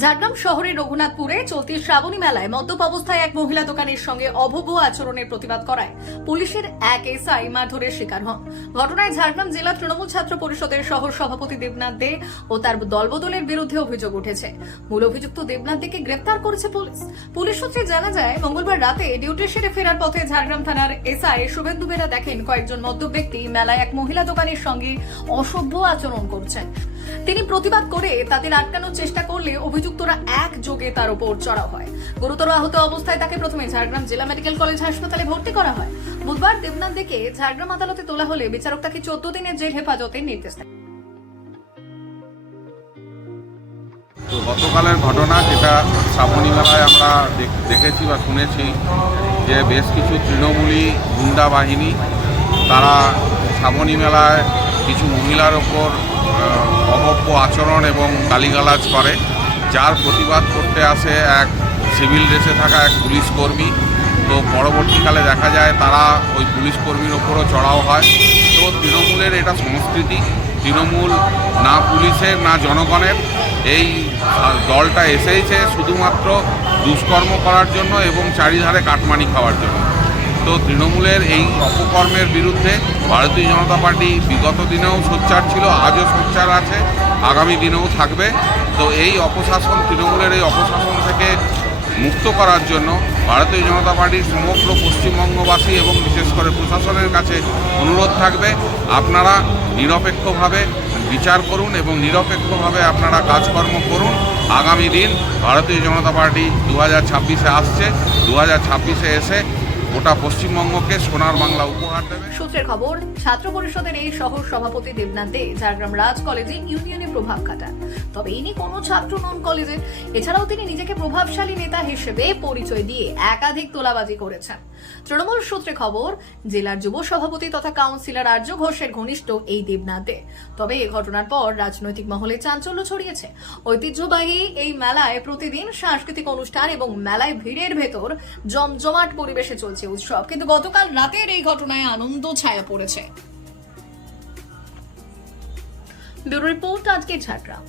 ঝাড়গ্রাম শহরের রঘুনাথপুরে চলতি শ্রাবণী মেলায় মদ্যপ অবস্থায় এক মহিলা দোকানের সঙ্গে অভব্য আচরণের প্রতিবাদ করায় পুলিশের এক এসআই মারধরের শিকার হন। ঘটনায় ঝাড়গ্রাম জেলা তৃণমূল ছাত্র পরিষদের সহ সভাপতি দেবনাথ দে ও তার দলবদলের বিরুদ্ধে অভিযোগ উঠেছে। মূল অভিযুক্ত দেবনাথ দেকে গ্রেফতার করেছে পুলিশ। পুলিশ সূত্রে জানা যায়, মঙ্গলবার রাতে ডিউটি সেরে ফেরার পথে ঝাড়গ্রাম থানার এসআই শুভেন্দু বেরা দেখেন কয়েকজন মদ্যপ ব্যক্তি মেলায় এক মহিলা দোকানের সঙ্গে অসভ্য আচরণ করছেন। তিনি প্রতিবাদ করে তাদের আটকানোর চেষ্টা করলে অভিযুক্তরা একযোগে তার উপর চড়াও হয়। গুরুতর আহত অবস্থায় তাকে প্রথমে ঝাড়গ্রাম জেলা মেডিকেল কলেজ হাসপাতালে ভর্তি করা হয়। বুধবার দেবনাথ দেকে ঝাড়গ্রাম আদালতে তোলা হলে বিচারক তাকে 14 দিনের জেল হেফাজতের নির্দেশ দেন। তো গতকালের ঘটনা, যেটা শ্রাবণী মেলায় আমরা দেখেছি বা শুনেছি, যে বেশ কিছু তৃণমূলী গুন্ডা বাহিনী তারা শ্রাবণী মেলায় কিছু মহিলার ওপর অভব্য আচরণ এবং গালিগালাজ করে, যার প্রতিবাদ করতে আসে এক সিভিল ড্রেসে থাকা এক পুলিশ কর্মী। তো পরবর্তীকালে দেখা যায় তারা ওই পুলিশ কর্মীর ওপরও চড়াও হয়। তো তৃণমূলের এটা সংস্কৃতি, তৃণমূল না পুলিশের না জনগণের, এই দলটা এসেছে শুধুমাত্র দুষ্কর্ম করার জন্য এবং চারিধারে কাটমানি খাওয়ার জন্য। তো তৃণমূলের এই অপকর্মের বিরুদ্ধে ভারতীয় জনতা পার্টি বিগত দিনেও সোচ্চার ছিল, আজও সোচ্চার আছে, আগামী দিনেও থাকবে। তো এই অপশাসন, তৃণমূলের এই অপশাসন থেকে মুক্ত করার জন্য ভারতীয় জনতা পার্টির সমগ্র পশ্চিমবঙ্গবাসী এবং বিশেষ করে প্রশাসনের কাছে অনুরোধ থাকবে, আপনারা নিরপেক্ষভাবে বিচার করুন এবং নিরপেক্ষভাবে আপনারা কাজকর্ম করুন। আগামী দিন ভারতীয় জনতা পার্টি 2026-এ আসছে, 2026-এ এসে গোটা পশ্চিমবঙ্গকে সোনার বাংলা উপহার দেবে। সূত্রের খবর, ছাত্র পরিষদের এই শহর সভাপতি দেবনাথ দে ঝাড়গ্রাম রাজ কলেজে ইউনিয়নে প্রভাব খাটান। তবে ইনি কোনো ছাত্র নন কলেজের। এছাড়াও তিনি নিজেকে প্রভাবশালী নেতা হিসেবে পরিচয় দিয়ে একাধিক তোলাবাজি করেছেন। তৃণমূল সূত্রে খবর, জেলার যুব সভাপতি তথা কাউন্সিলর আর্য ঘোষের ঘনিষ্ঠ এই দেবনাথ দে। তবে এই ঘটনার পর রাজনৈতিক মহলে চাঞ্চল্য ছড়িয়েছে। ঐতিহ্যবাহী এই মেলায় প্রতিদিন সাংস্কৃতিক অনুষ্ঠান এবং মেলায় ভিড়ের ভেতর জমজমাট পরিবেশে চলছে উৎসব, কিন্তু গতকাল রাতের এই ঘটনায় আনন্দ ছায়া পড়েছে। ব্যুরো রিপোর্ট, আজকের ঝাড়গ্রাম।